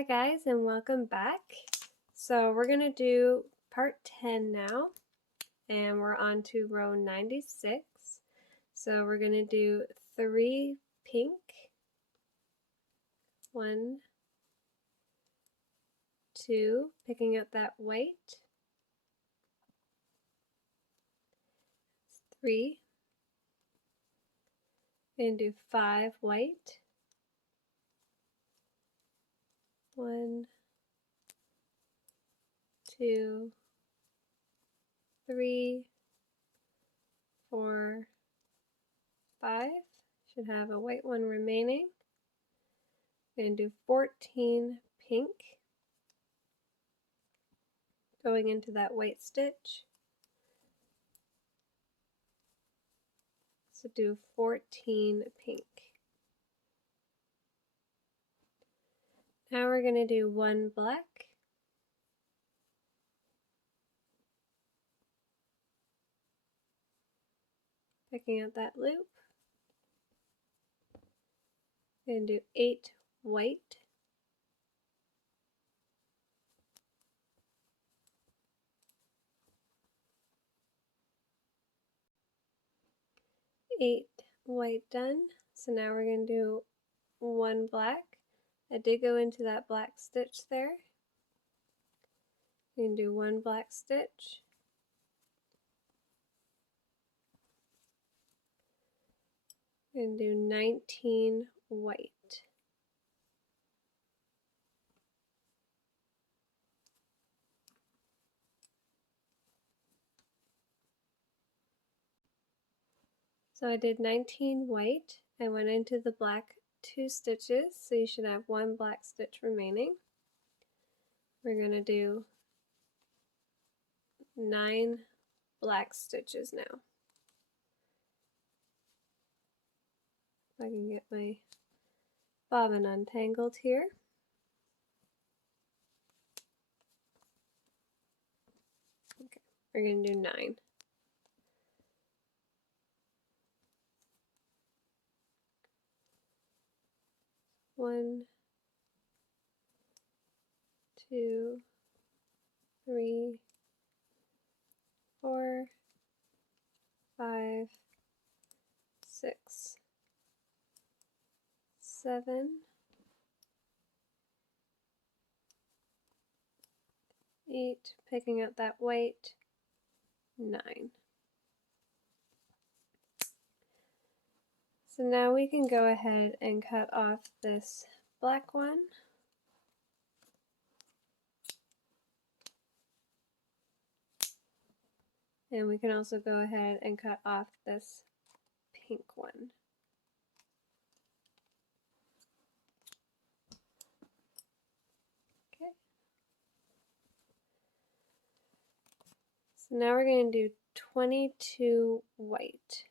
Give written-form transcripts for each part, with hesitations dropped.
Hi guys, and welcome back. So we're going to do part 10 now, and we're on to row 96. So we're going to do 3 pink, 1, 2, picking up that white, 3, and do 5 white, 1, 2, 3, 4, 5. Should have a white one remaining. And do 14 pink, going into that white stitch. So do 14 pink. Now we're going to do 1 black, picking up that loop, and do 8 white, 8 white done. So now we're going to do 1 black. I did go into that black stitch there. You can do 1 black stitch, and do 19 white. So I did 19 white. I went into the black 2 stitches, so you should have 1 black stitch remaining. We're going to do 9 black stitches now. If I can get my bobbin untangled here. Okay, we're going to do 9. One, 2, 3, 4, 5, 6, 7, 8, picking up that white, 9. So now we can go ahead and cut off this black one. And we can also go ahead and cut off this pink one. Okay. So now we're going to do 22 white.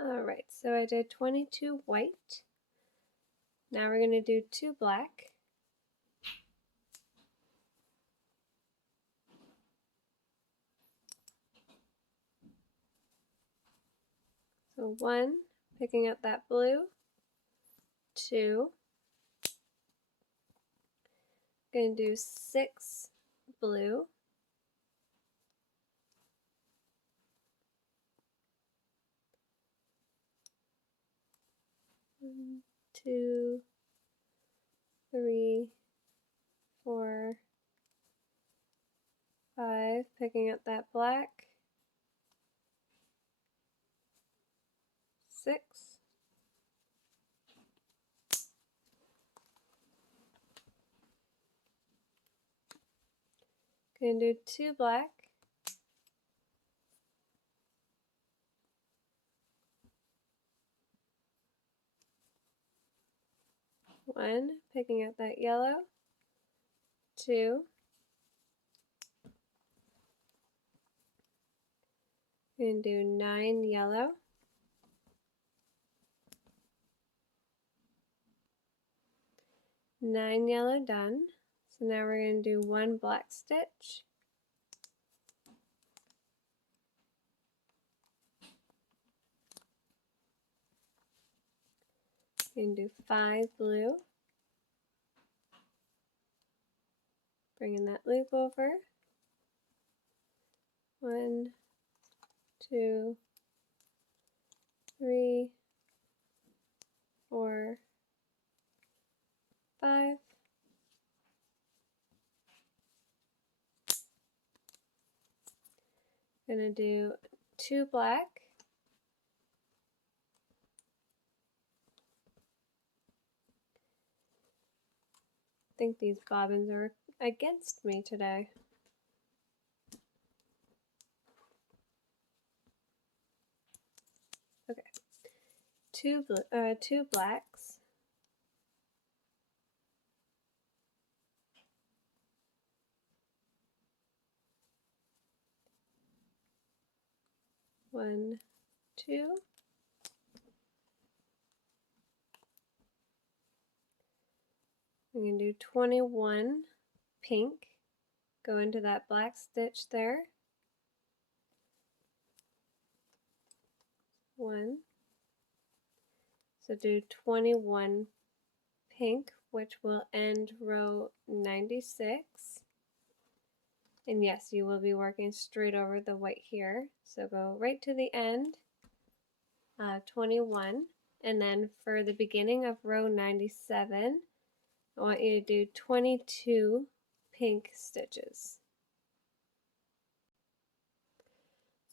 Alright, so I did 22 white. Now we're going to do 2 black. So 1, picking up that blue, 2, going to do 6 blue, 1, 2, 3, 4, 5, picking up that black, 6, going to do 2 black, 1, picking up that yellow, 2, going to do 9 yellow, 9 yellow done. So now we're going to do 1 black stitch, and do 5 blue, bringing that loop over, 1, 2, 3, 4, 5, gonna do 2 black, I think these bobbins are against me today. Okay, 2 blacks, one, 2, I'm going to do 21 pink, go into that black stitch there, 1, so do 21 pink, which will end row 96, and yes, you will be working straight over the white here, so go right to the end, 21, and then for the beginning of row 97, I want you to do 22 pink stitches.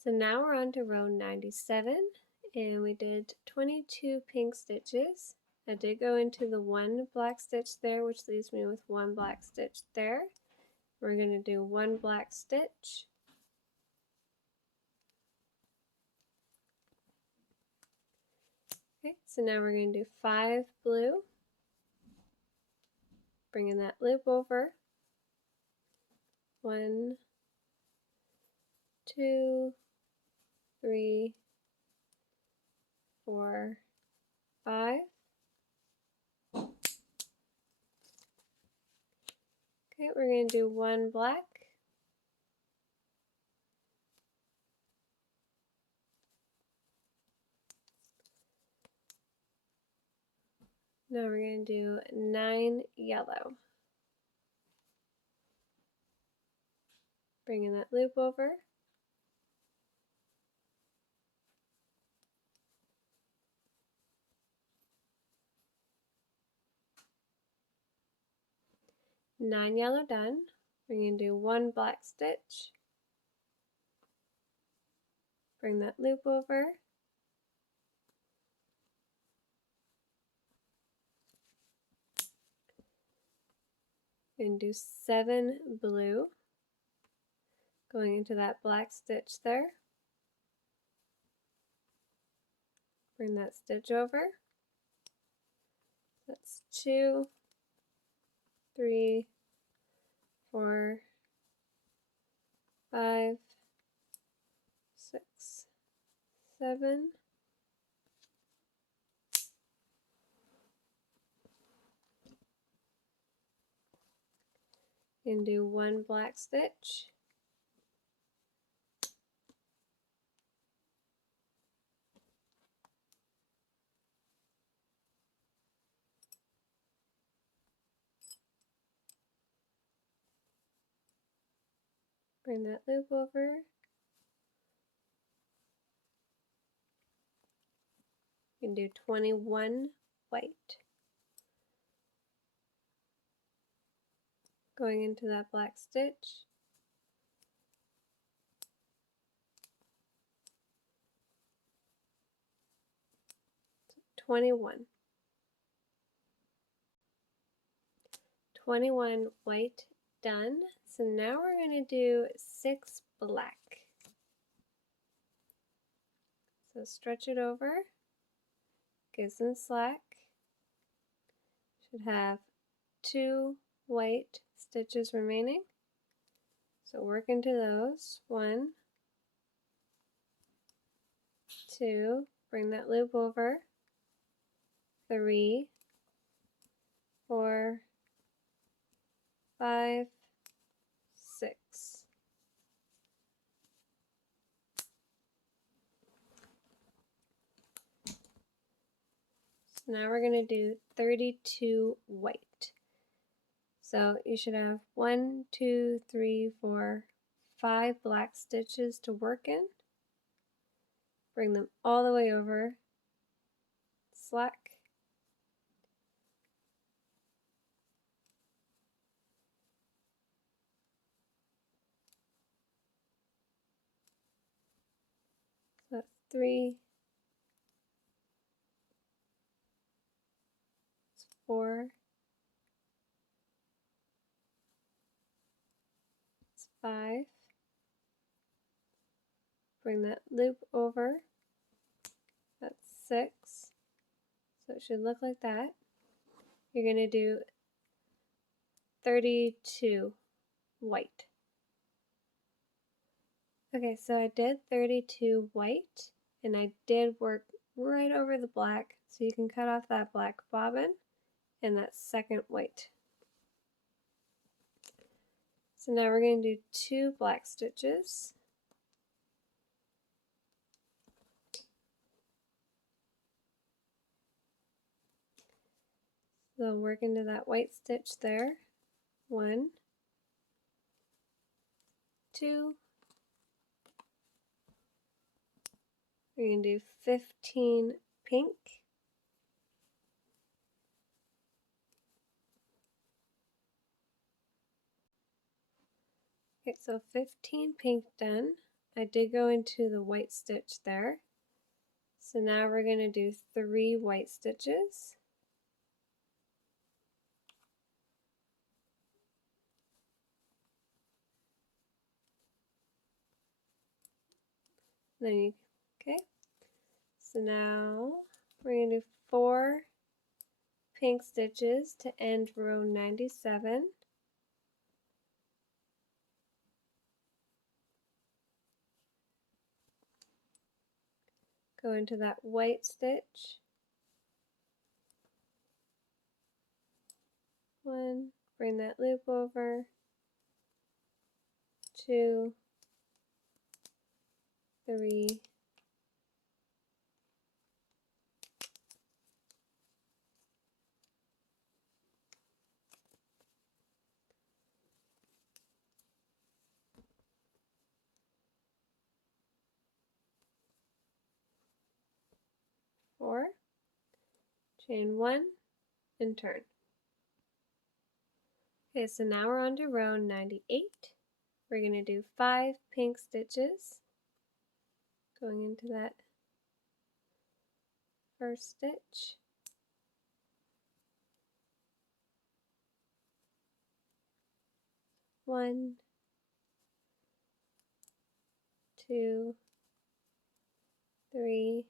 So now we're on to row 97, and we did 22 pink stitches. I did go into the 1 black stitch there, which leaves me with 1 black stitch there. We're going to do 1 black stitch, okay, so now we're going to do 5 blue, bringing that loop over, 1, 2, 3, 4, 5. Okay, we're going to do 1 black, now we're going to do 9 yellow, bringing that loop over, 9 yellow done. We're going to do 1 black stitch, bring that loop over, and do 7 blue, going into that black stitch there, bring that stitch over, that's 2, 3, 4, 5, 6, 7, and do 1 black stitch, bring that loop over, and do 21 white, going into that black stitch, 21, 21 white done. So now we're going to do 6 black. So stretch it over, give some slack, should have 2 white stitches remaining. So work into those, 1, 2, bring that loop over, 3, 4, 5, 6. So now we're going to do 32 white. So you should have 1, 2, 3, 4, 5 black stitches to work in. Bring them all the way over, slack, so that's 3, 4, 5. Bring that loop over, that's 6. So it should look like that. You're going to do 32 white. Okay, so I did 32 white, and I did work right over the black, so you can cut off that black bobbin and that second white. So now we're going to do 2 black stitches. So work into that white stitch there. 1, 2. We're going to do 15 pink. Okay, so 15 pink done. I did go into the white stitch there. So now we're going to do 3 white stitches. Then you, okay. So now we're going to do 4 pink stitches to end row 97. Go into that white stitch. 1, bring that loop over. 2, 3, 4, chain 1, and turn. Okay, so now we're on to row 98. We're going to do 5 pink stitches going into that first stitch. 1, 2, 3,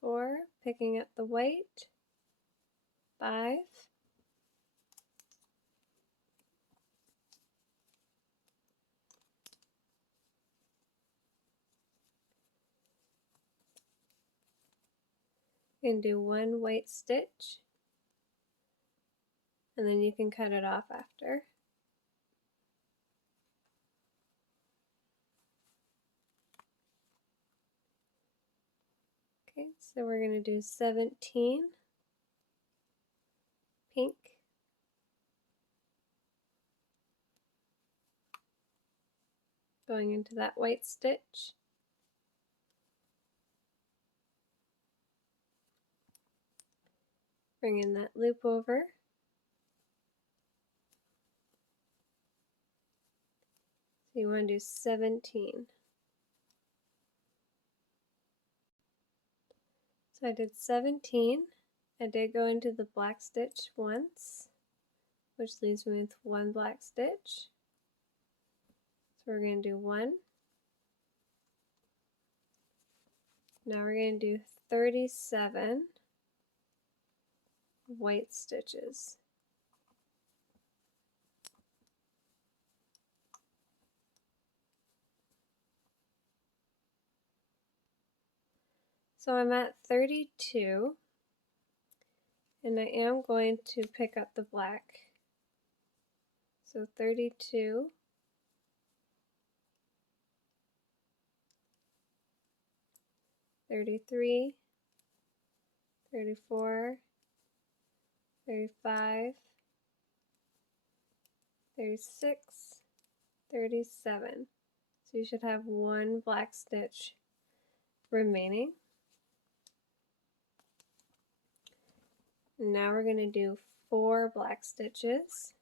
4, picking up the white. 5, you can do 1 white stitch, and then you can cut it off after. Okay, so we're going to do 17 pink, going into that white stitch. Bring in that loop over. So you want to do 17. So I did 17. I did go into the black stitch once, which leaves me with 1 black stitch. So we're going to do 1. Now we're going to do 37 white stitches. So I'm at 32, and I am going to pick up the black. So 32. 33, 34, 35, 36, 37. So you should have one black stitch remaining. Now we're going to do 4 black stitches.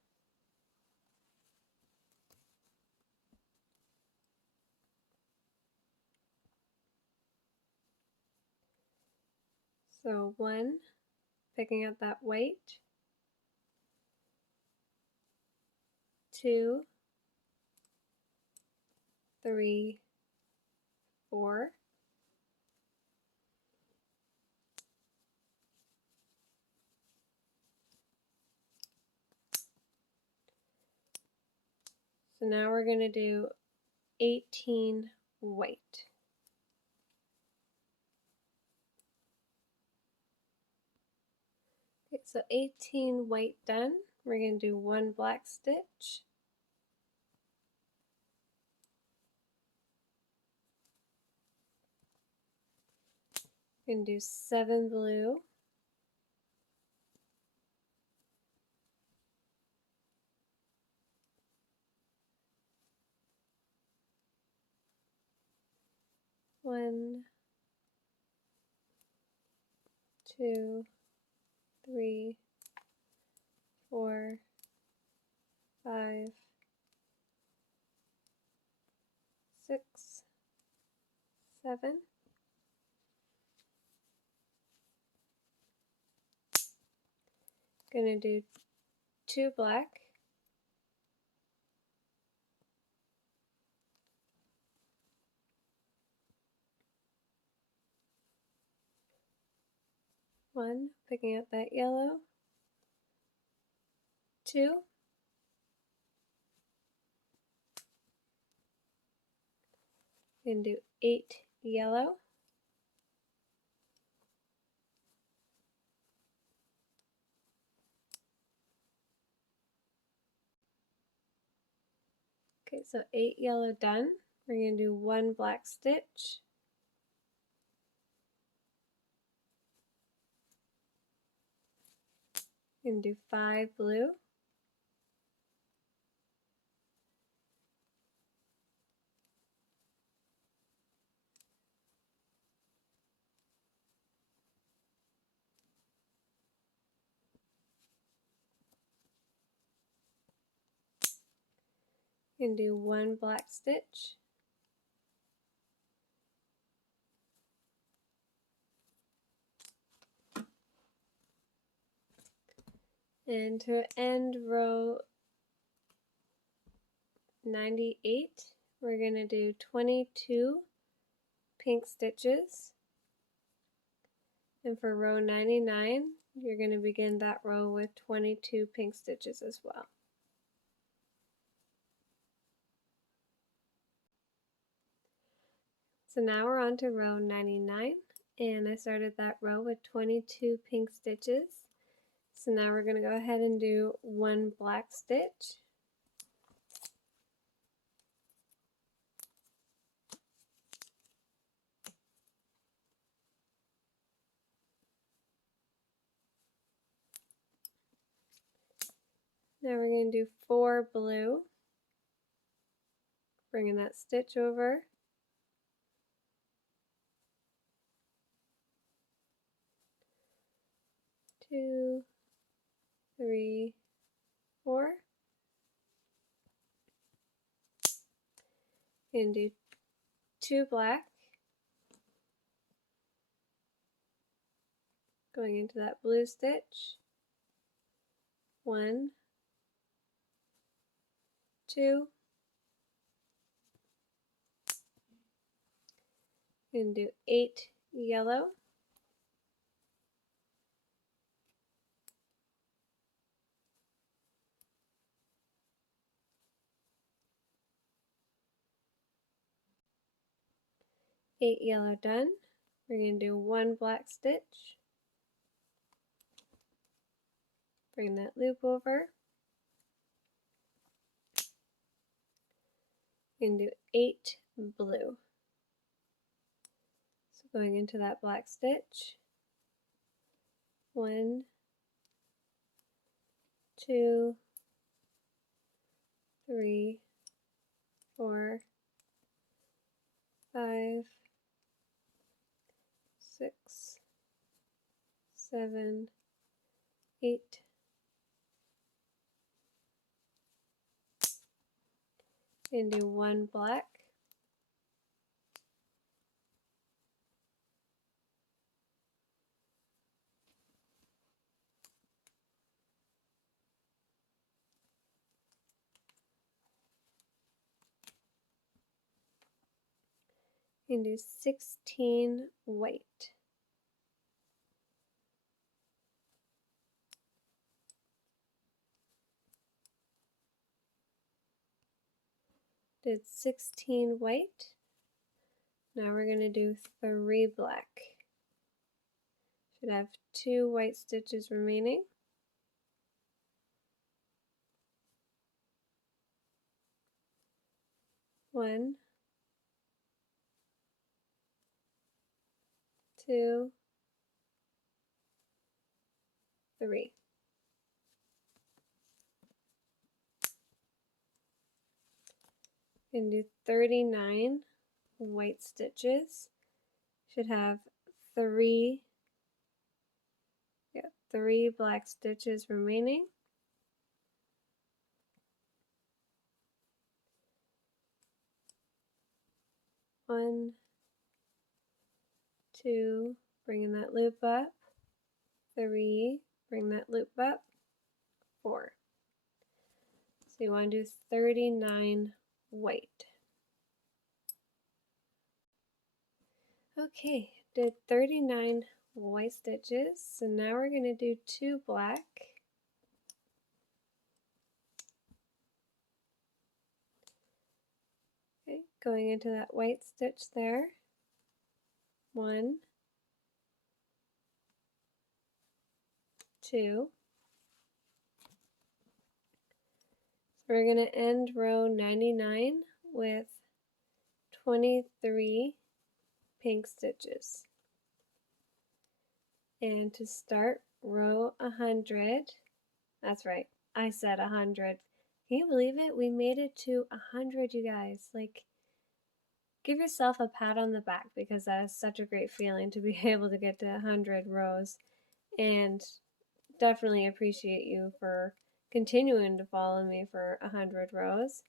So 1, picking up that white, 2, 3, 4, so now we're going to do 18 white. Okay, so 18 white done. We're going to do 1 black stitch. We're going to do 7 blue. One, 2, 3, 4, 5, 6, 7. Gonna do 2 black. One, picking up that yellow. 2. Gonna do 8 yellow. Okay, so 8 yellow done. We're going to do 1 black stitch. Going to do 5 blue. Going to do 1 black stitch. And to end row 98, we're going to do 22 pink stitches. And for row 99, you're going to begin that row with 22 pink stitches as well. So now we're on to row 99, and I started that row with 22 pink stitches. So now we're going to go ahead and do 1 black stitch. Now we're going to do 4 blue, bringing that stitch over. 2, 3, 4. And do 2 black, going into that blue stitch. 1, 2, and do 8 yellow. Eight yellow done. We're going to do 1 black stitch. Bring that loop over. And do 8 blue. So going into that black stitch. 1, 2, 3, 4, 5, 6, 7, 8, and do 1 black. And do 16 white. Did 16 white. Now we're going to do 3 black. Should have 2 white stitches remaining. 1, 2, 3. And do 39 white stitches. Should have 3 black stitches remaining. 1, 2, bringing that loop up. 3, bring that loop up. 4. So you want to do 39 white. Okay, did 39 white stitches. So now we're going to do 2 black. Okay, going into that white stitch there. 1, 2. So we're going to end row 99 with 23 pink stitches. And to start row 100, that's right, I said 100. Can you believe it? We made it to 100, you guys. Like, give yourself a pat on the back because that is such a great feeling to be able to get to 100 rows. And definitely appreciate you for continuing to follow me for 100 rows.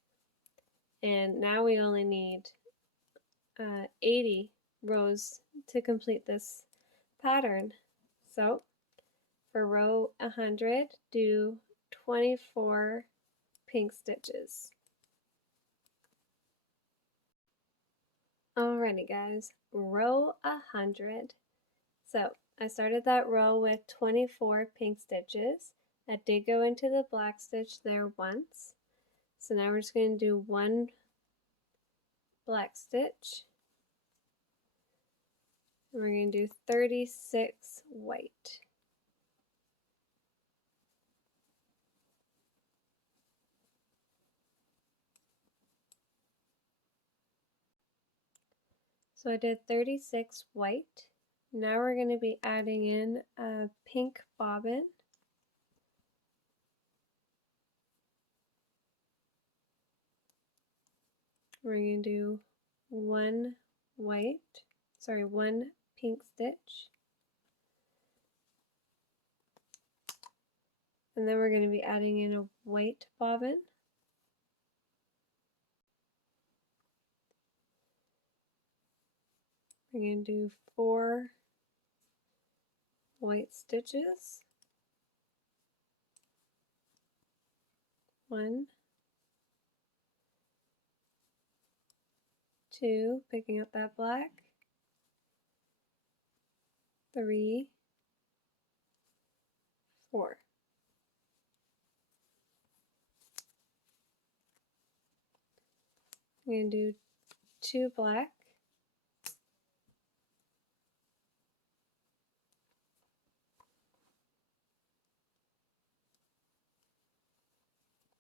And now we only need 80 rows to complete this pattern. So for row 100, do 24 pink stitches. Alrighty guys, row 100. So I started that row with 24 pink stitches. I did go into the black stitch there once. So now we're just going to do 1 black stitch. And we're going to do 36 white. So I did 36 white. Now we're going to be adding in a pink bobbin. We're going to do 1 pink stitch. And then we're going to be adding in a white bobbin. We're going to do 4 white stitches. 1, 2, picking up that black. 3, 4. I'm going to do 2 black.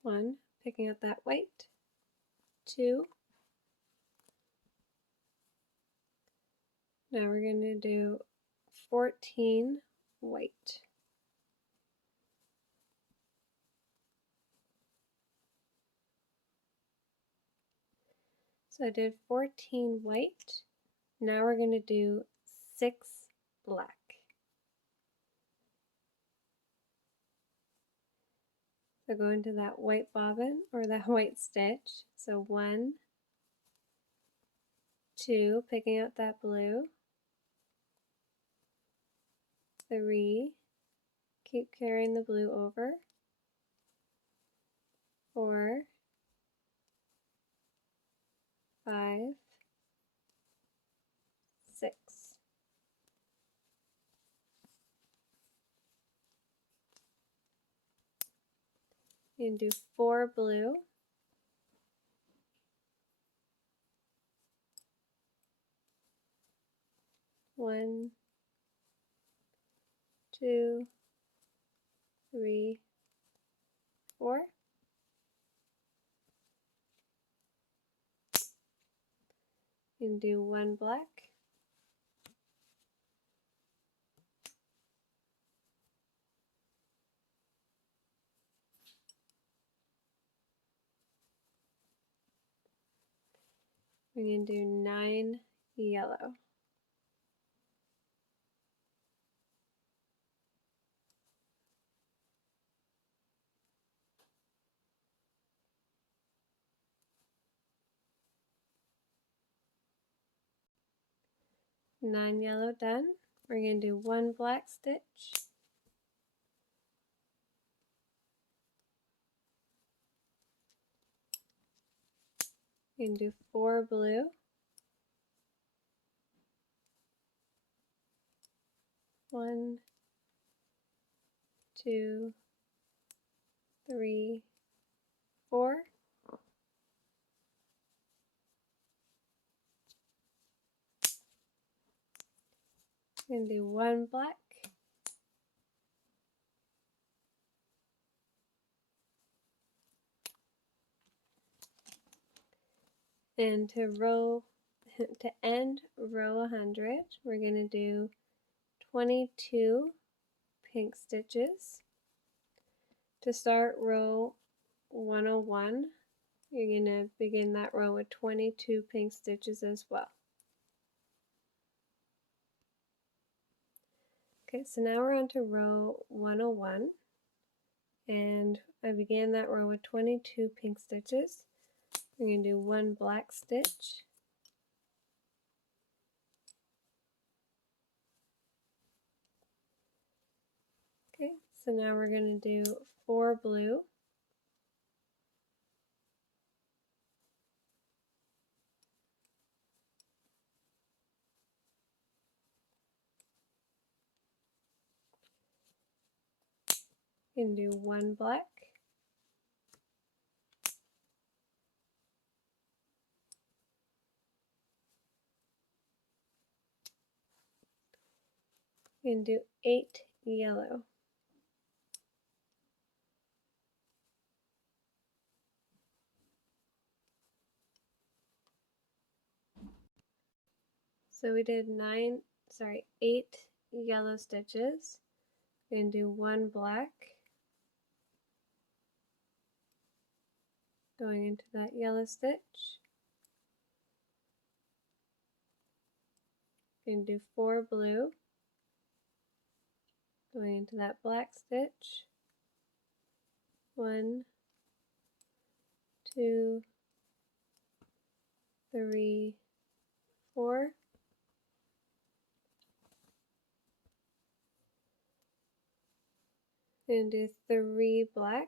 1, picking up that white. 2, Now we're going to do 14 white. So I did 14 white. Now we're going to do 6 black. So go into that white bobbin or that white stitch. So 1, 2, picking out that blue, 3, keep carrying the blue over, 4, 5, 6. You can do 4 blue, 1, 2, 3, 4. You can do 1 black, 9 yellow. Nine yellow done. We're going to do 1 black stitch, you can do 4 blue, 1, 2, 3, 4. And do 1 black, and to end row 100, we're going to do 22 pink stitches. To start row 101, you're going to begin that row with 22 pink stitches as well. Okay, so now we're on to row 101, and I began that row with 22 pink stitches. We're going to do 1 black stitch, okay, so now we're going to do 4 blue, 1 black, and do 8 yellow. So we did 8 yellow stitches. We're going to do 1 black, going into that yellow stitch. We're going to do 4 blue, going into that black stitch. 1, 2, 3, 4. And do 3 black,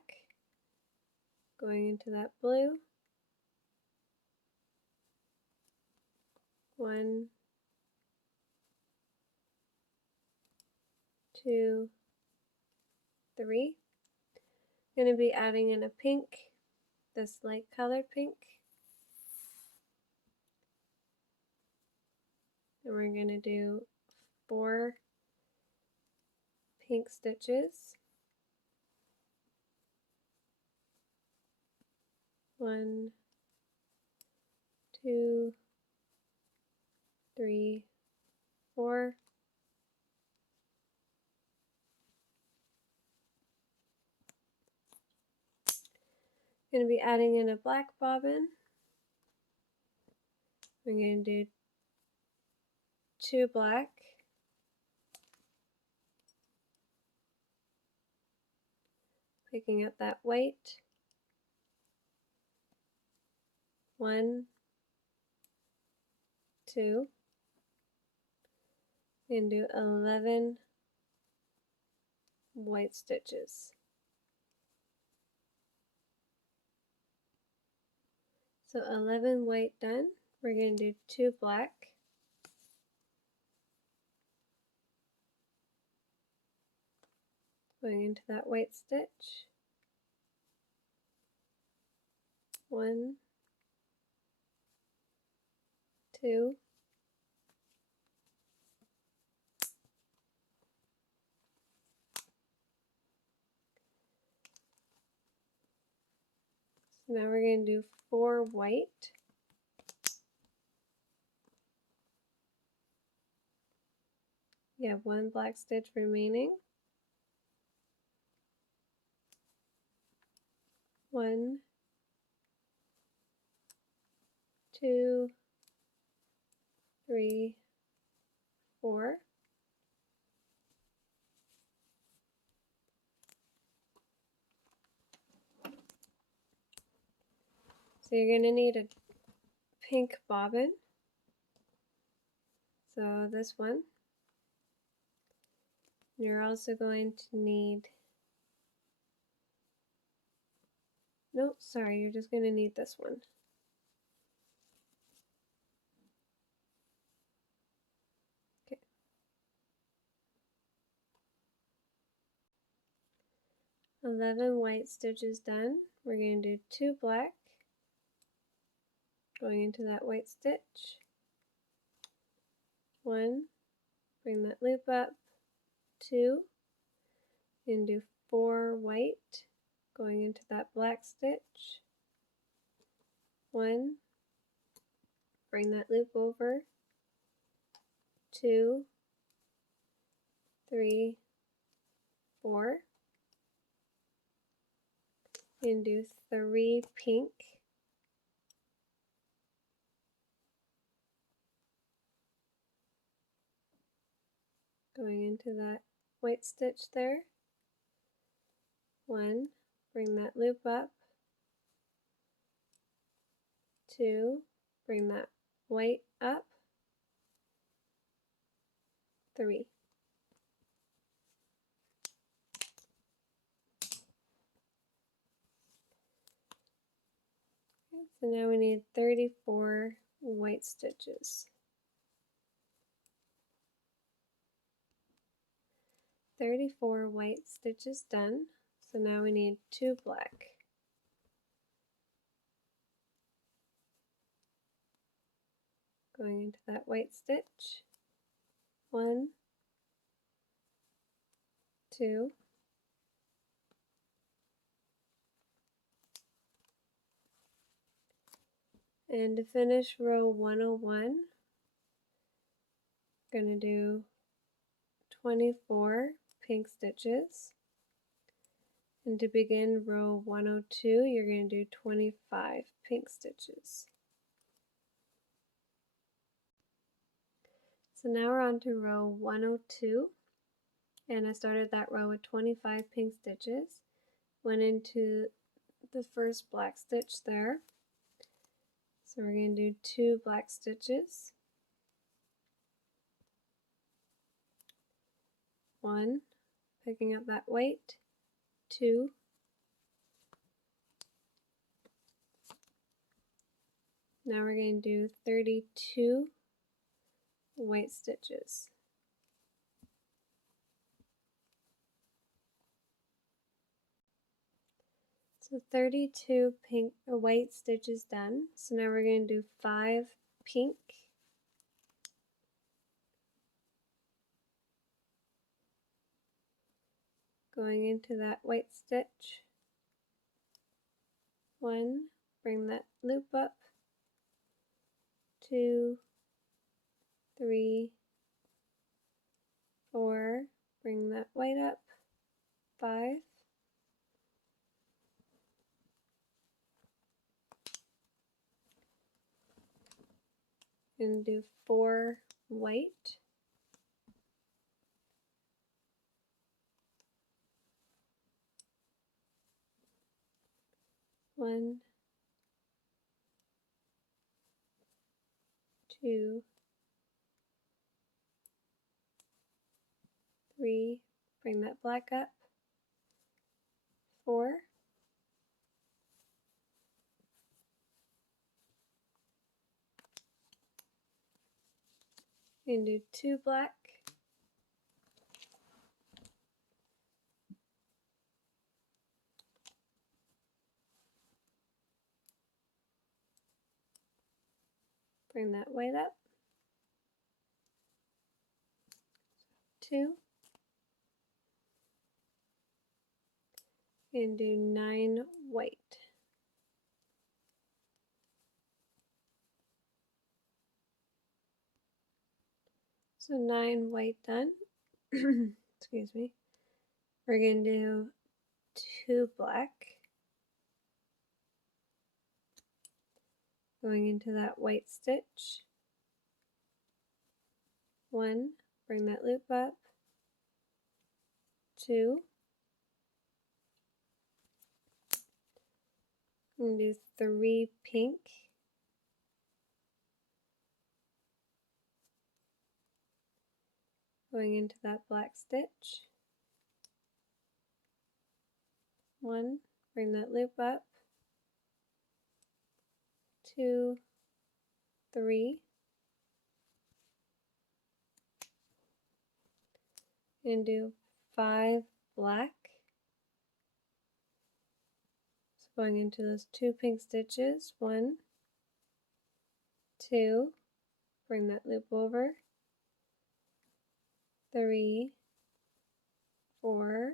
going into that blue. 1, 2, 3. I'm going to be adding in a pink, this light colored pink. And we're going to do 4 pink stitches. 1, 2, 3, 4. Going to be adding in a black bobbin. We're going to do 2 black, picking up that white, 1, 2, and do 11 white stitches. So 11 white done. We're going to do 2 black, going into that white stitch, 1, 2, so now we're going to do 4 white, you have 1 black stitch remaining, 1, 2, 3, 4. So you're going to need a pink bobbin. So this one. You're also going to need, no, sorry, you're just going to need this one. Okay. 11 white stitches done. We're going to do 2 black, going into that white stitch, 1, bring that loop up, 2, and do 4 white, going into that black stitch, 1, bring that loop over, 2, 3, 4, and do 3 pink, going into that white stitch there, 1, bring that loop up, 2, bring that white up, 3. Okay, so now we need 34 white stitches. 34 white stitches done. So now we need 2 black. Going into that white stitch, 1, 2, and to finish row 101, I'm going to do 24 pink stitches, and to begin row 102 you're going to do 25 pink stitches. So now we're on to row 102, and I started that row with 25 pink stitches, went into the first black stitch there, so we're going to do 2 black stitches, 1, picking up that white, 2, now we're going to do 32 white stitches. So 32 pink or white stitches done. So now we're going to do 5 pink, going into that white stitch, 1, bring that loop up, 2, 3, and do 4 white. One, 2, 3, bring that black up, 4, and do 2 black, bring that white up, 2, and do 9 white. So 9 white done. Excuse me. We're going to do 2 black, going into that white stitch. 1, bring that loop up, 2, and do 3 pink, going into that black stitch. 1, bring that loop up, 2, 3, and do 5 black. So going into those 2 pink stitches, 1, 2, bring that loop over, 3, 4,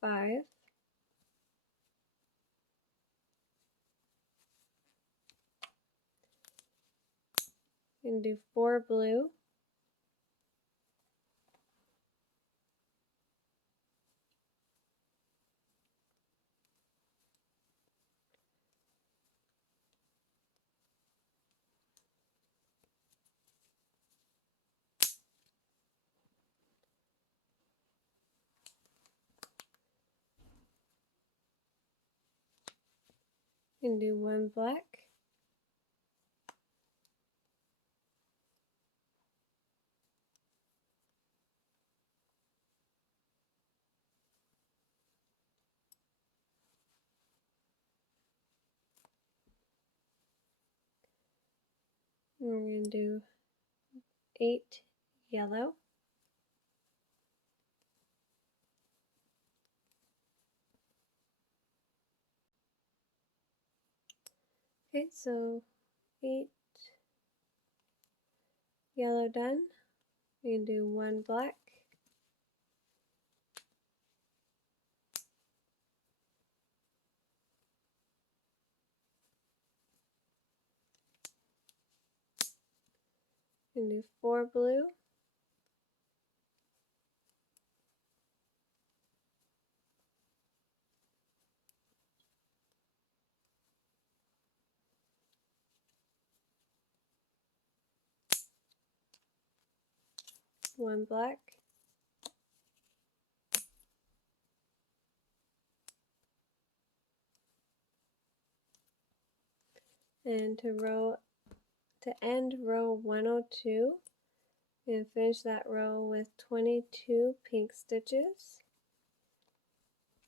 5, and do 4 blue, and do 1 black, and we're going to do 8 yellow, okay, so 8 yellow done. We can do 1 black, and do 4 blue, one black, and to end row 102 and finish that row with 22 pink stitches.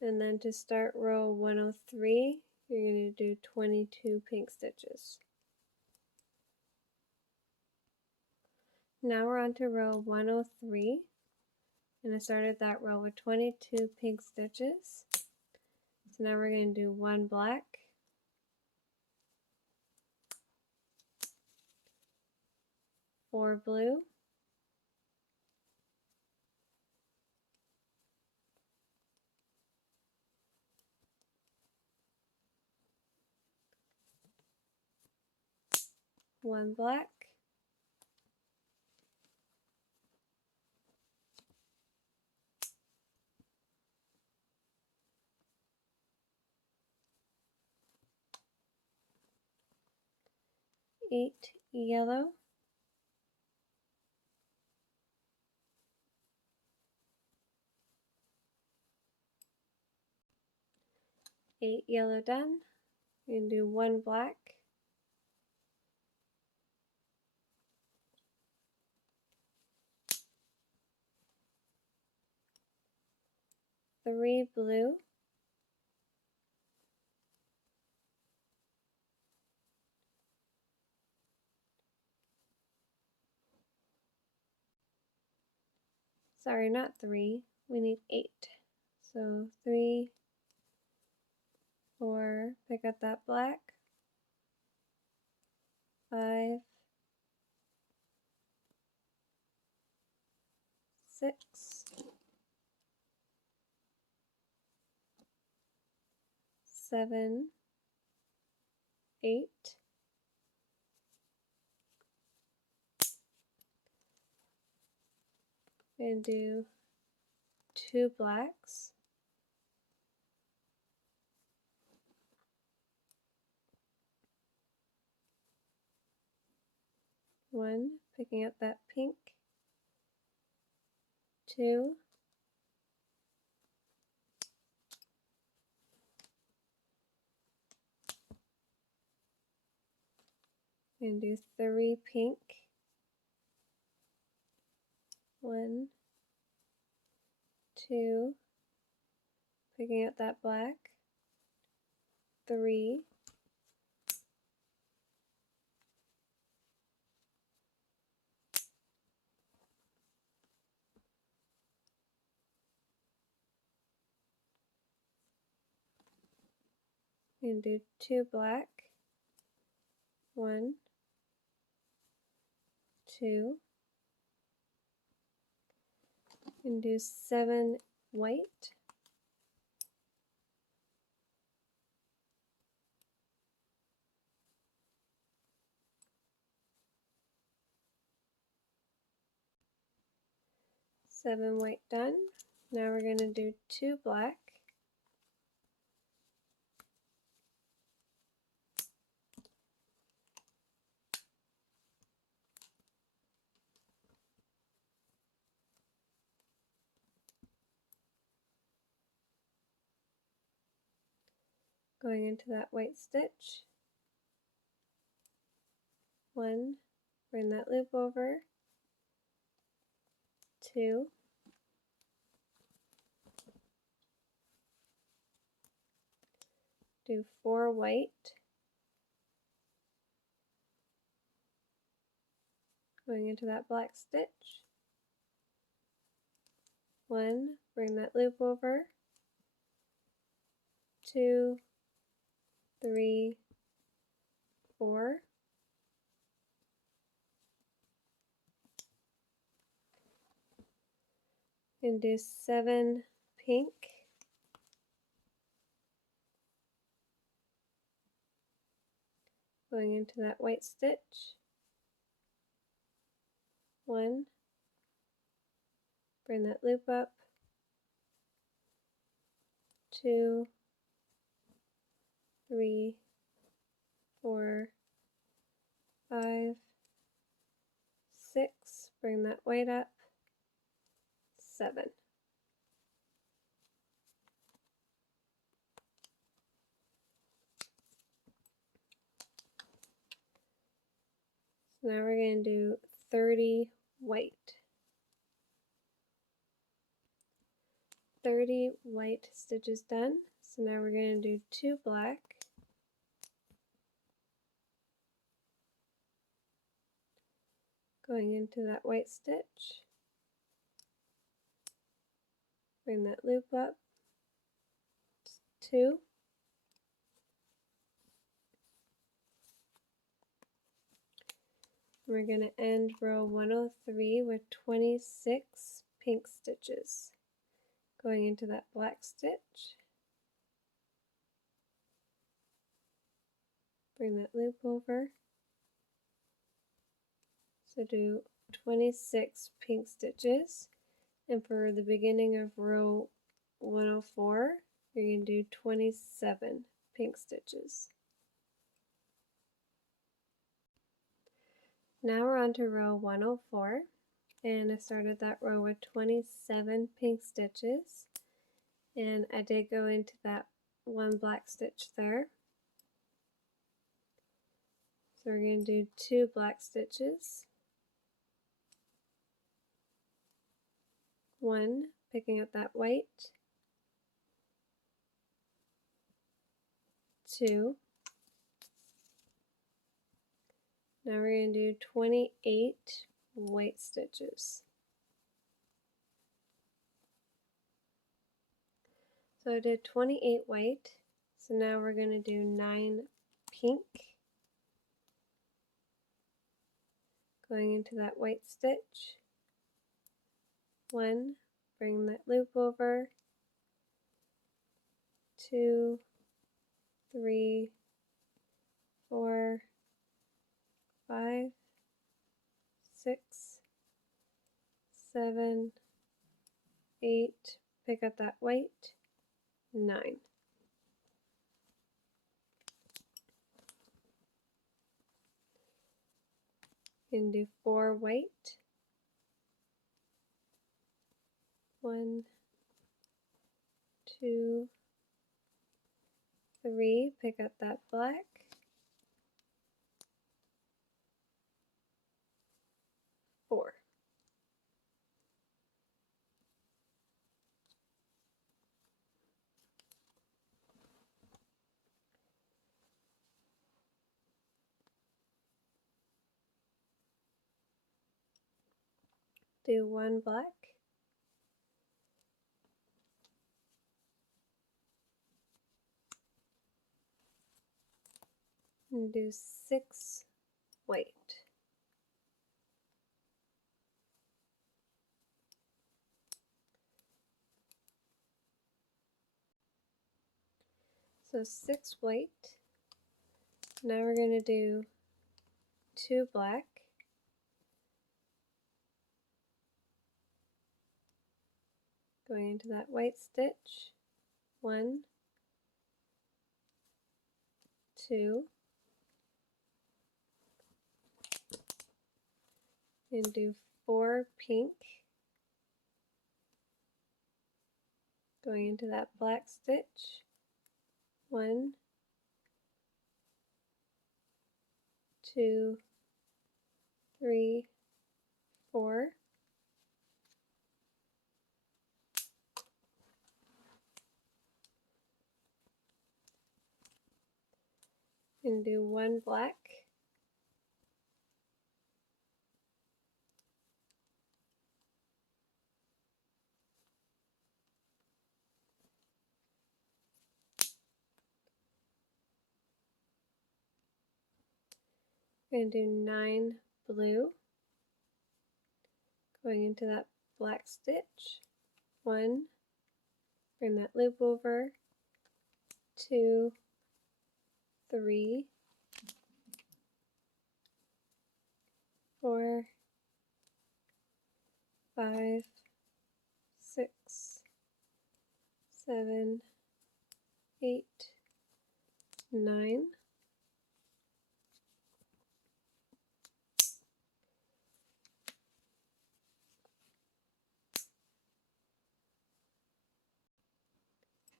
And then to start row 103, you're going to do 22 pink stitches. Now we're on to row 103, and I started that row with 22 pink stitches. So now we're going to do 1 black, 4 blue, 1 black, 8 8 yellow, 8 yellow done. We're going to do 1 black, 3 blue, 3, we need 8. So 3, 4, pick up that black, 5, 6, 7, 8, and do 2 blacks, 1, picking up that pink, 2, and do 3 pink, 1, 2, picking up that black, 3, and do 2 black, 1, 2, and do 7 white, 7 white done. Now we're going to do 2 black, going into that white stitch, 1, bring that loop over, 2, do 4 white, going into that black stitch, 1, bring that loop over, 2, 3, 4, and do 7 pink, into that white stitch, 1, bring that loop up, 2, 3, 4, 5, 6, bring that white up, 7. So now we're going to do 30 white. 30 white stitches done. So now we're going to do 2 black, going into that white stitch, bring that loop up, 2, we're going to end row 103 with 26 pink stitches, going into that black stitch, bring that loop over, so do 26 pink stitches, and for the beginning of row 104 you're going to do 27 pink stitches. Now we're on to row 104, and I started that row with 27 pink stitches, and I did go into that one black stitch there. So we're going to do 2 black stitches, 1 picking up that white, 2. Now we're going to do 28 white stitches. So I did 28 white, so now we're going to do 9 pink, going into that white stitch, 1, bring that loop over, 2, 3, 4, 5, 6, 7, 8, pick up that white, 9. And do 4 white, 1, 2, 3, pick up that black, 4. Do 1 black, and do 6 white. So 6 white. Now we're going to do 2 black, going into that white stitch, 1, 2, and do 4 pink, going into that black stitch, 1, 2, 3, 4, and do 1 black, and do 9 blue, going into that black stitch, 1, bring that loop over, 2, 3, 4, 5, 6, 7, 8, 9.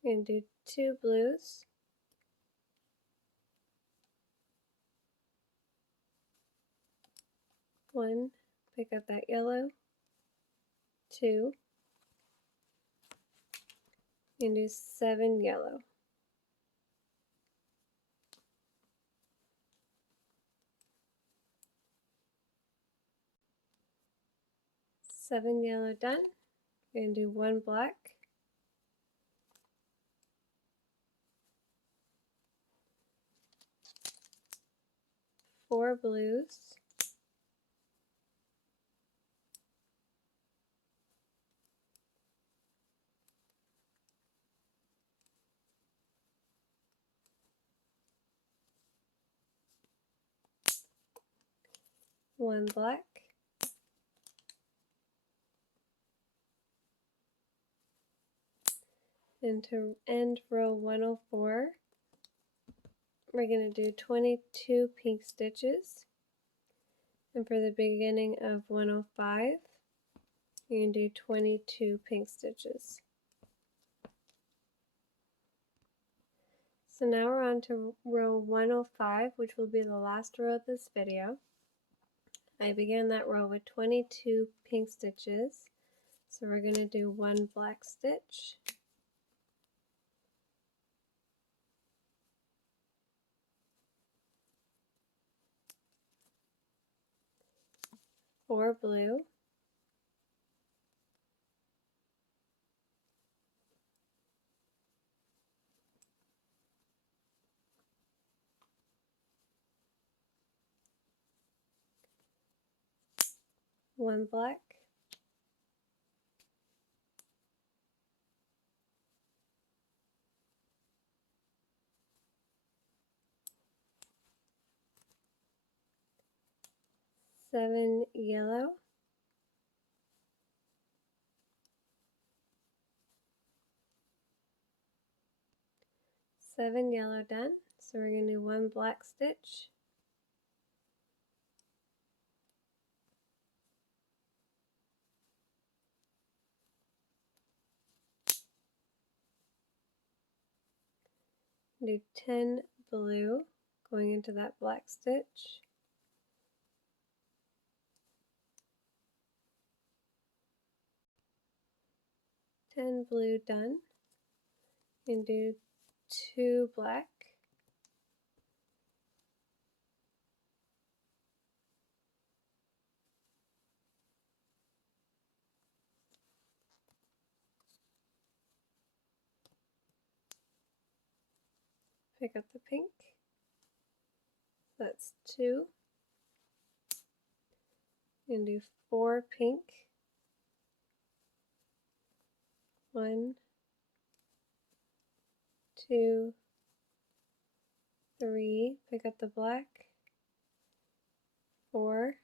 And do 2 blues, 1, pick up that yellow, 2, and do 7 yellow. 7 yellow done. We're going to do 1 black, 4 blues, 1 black, and to end row 104, we're going to do 22 pink stitches, And for the beginning of 105, you're going to do 22 pink stitches. So now we're on to row 105, which will be the last row of this video. I began that row with 22 pink stitches. So we're going to do 1 black stitch, 4 blue, 1 black, 7 yellow, 7 yellow done. So we're going to do 1 black stitch, do 10 blue going into that black stitch, 10 blue done, and do 2 black, pick up the pink, that's 2, and do 4 pink, 1, 2, 3, pick up the black, 4,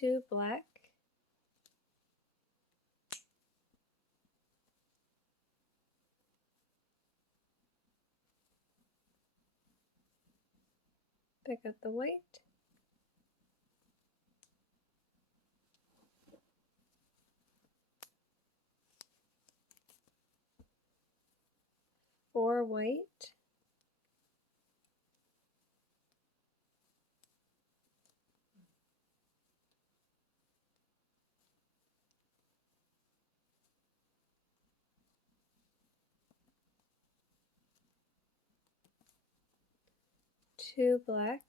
2 black, 4 white, 2 black,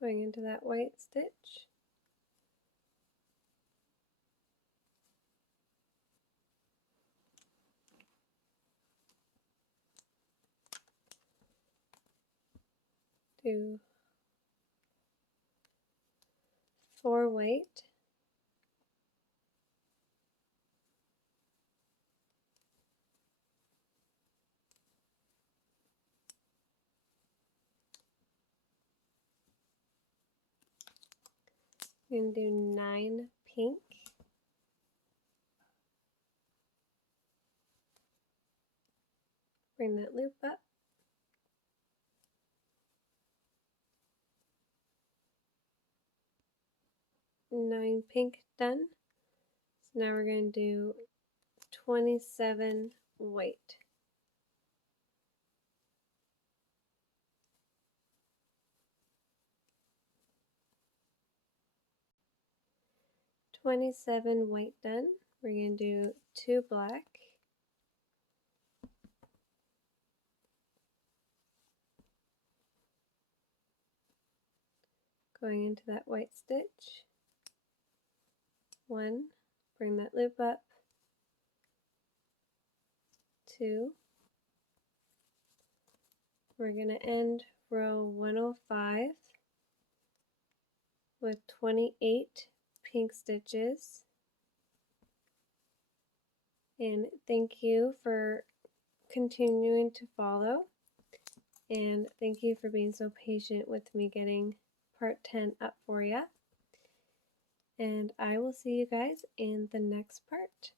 2 into that white stitch, 4 white, 9 pink, bring that loop up, 9 pink done. So now we're going to do 27 white. 27 white done. We're going to do 2 black, 2 into that white stitch, 1, bring that loop up, 2. We're going to end row 105 with 28 pink stitches. And thank you for continuing to follow, and thank you for being so patient with me getting part 10 up for you. and I will see you guys in the next part.